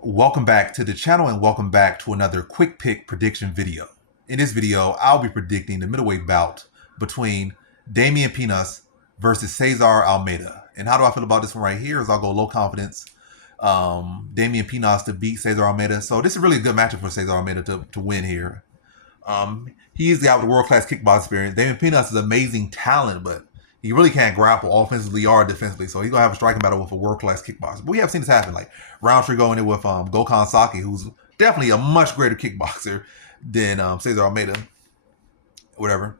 Welcome back to the channel and welcome back to another quick pick prediction video. In this video, I'll be predicting the middleweight bout between Damian Pinas versus Cesar Almeida. And how do I feel about this one right here is I'll go low confidence. Damian Pinas to beat Cesar Almeida. So this is really a good matchup for Cesar Almeida to win here. He's the guy with the world-class kickboxing experience. Damian Pinas is amazing talent, but he really can't grapple offensively or defensively. So he's going to have a striking battle with a world-class kickboxer. But we have seen this happen. Like Roundtree going in with Gokhan Saki, who's definitely a much greater kickboxer than Cesar Almeida. Whatever.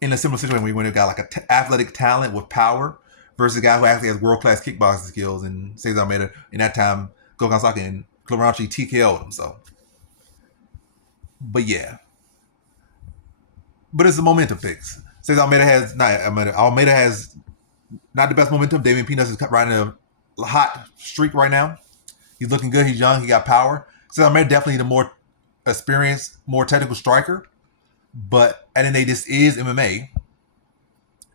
In a similar situation when you got like an athletic talent with power versus a guy who actually has world-class kickboxing skills, and Cesar Almeida, in that time, Gokhan Saki and Roundtree TKO'd him. So, but yeah. But it's a momentum fix. Says Almeida has not the best momentum. Damian Pinas is riding a hot streak right now. He's looking good. He's young. He got power. Says Almeida definitely the more experienced, more technical striker. But at the end of the day, this is MMA.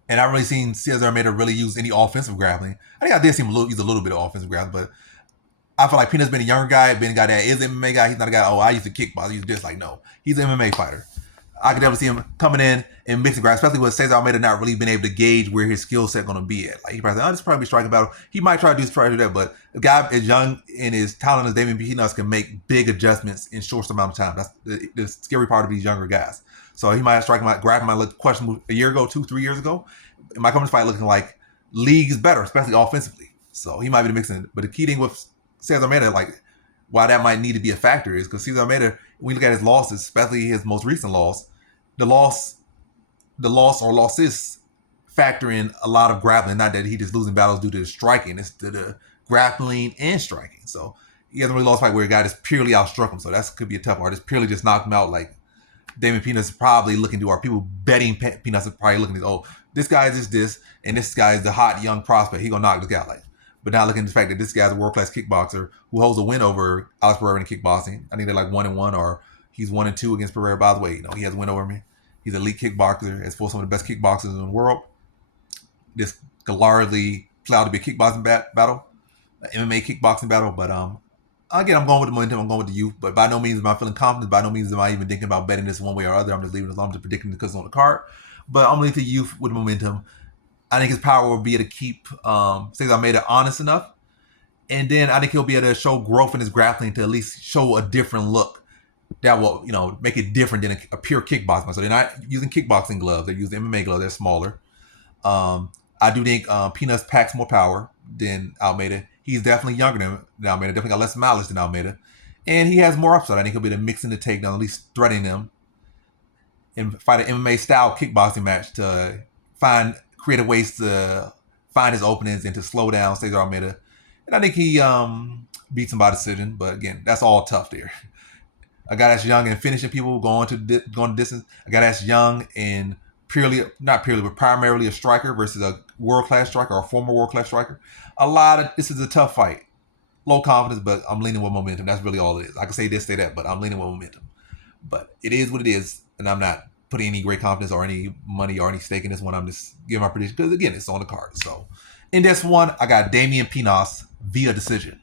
And I haven't really seen Cesar Almeida really use any offensive grappling. I think I did see him use a little bit of offensive grappling, but I feel like Pinas been a younger guy, been a guy that is an MMA guy. He's not a guy, I used to kickbox. He's just like, no. He's an MMA fighter. I could definitely see him coming in and mixing ground, especially with Cesar Almeida not really being able to gauge where his skill set going to be at. Like he probably say, this is probably a striking battle. He might try to do that, but a guy as young and as talented as Damian Pinas can make big adjustments in short amount of time. That's the scary part of these younger guys. So he might have grabbed my question a year ago, 2-3 years ago. It might come to fight looking like leagues better, especially offensively. So he might be mixing. But the key thing with Cesar Almeida, like why that might need to be a factor, is because Cesar Almeida, when you look at his losses, especially his most recent loss, the loss or losses factor in a lot of grappling. Not that he just losing battles due to the striking, it's to the grappling and striking. So he hasn't really lost a fight where a guy just purely outstruck him. So that could be a tough part. Just purely just knocked him out. Like Damian Pinas is probably looking to, our people betting Pinas is probably looking at, this guy is this, and this guy is the hot young prospect. He gonna knock this guy out. Like, but now looking at the fact that this guy's a world class kickboxer who holds a win over Alex Pereira in kickboxing. I think they're like 1-1 or he's 1-2 against Pereira. By the way, he has a win over me. He's an elite kickboxer. Has fought some of the best kickboxers in the world. This could largely play out to be a kickboxing battle, an MMA kickboxing battle. But again, I'm going with the momentum. I'm going with the youth. But by no means am I feeling confident. By no means am I even thinking about betting this one way or other. I'm just leaving it alone. I'm just predicting because it's on the card. But I'm leaning to youth with momentum. I think his power will be able to keep Cesar Almeida honest enough. And then I think he'll be able to show growth in his grappling to at least show a different look that will, make it different than a pure kickboxing. So they're not using kickboxing gloves. They're using MMA gloves. They're smaller. I do think Pinas packs more power than Almeida. He's definitely younger than Almeida. Definitely got less mileage than Almeida. And he has more upside. I think he'll be able to mix in the takedown, at least threatening them, and fight an MMA-style kickboxing match to find creative ways to find his openings and to slow down Cesar Almeida. And I think he beats him by decision. But again, that's all tough there. A guy that's young and finishing people, going distance. A guy that's young and primarily a striker versus a world-class striker or a former world-class striker. This is a tough fight. Low confidence, but I'm leaning with momentum. That's really all it is. I can say this, say that, but I'm leaning with momentum. But it is what it is, and I'm not putting any great confidence or any money or any stake in this one. I'm just giving my prediction because, again, it's on the card. So in this one, I got Damian Pinas via decision.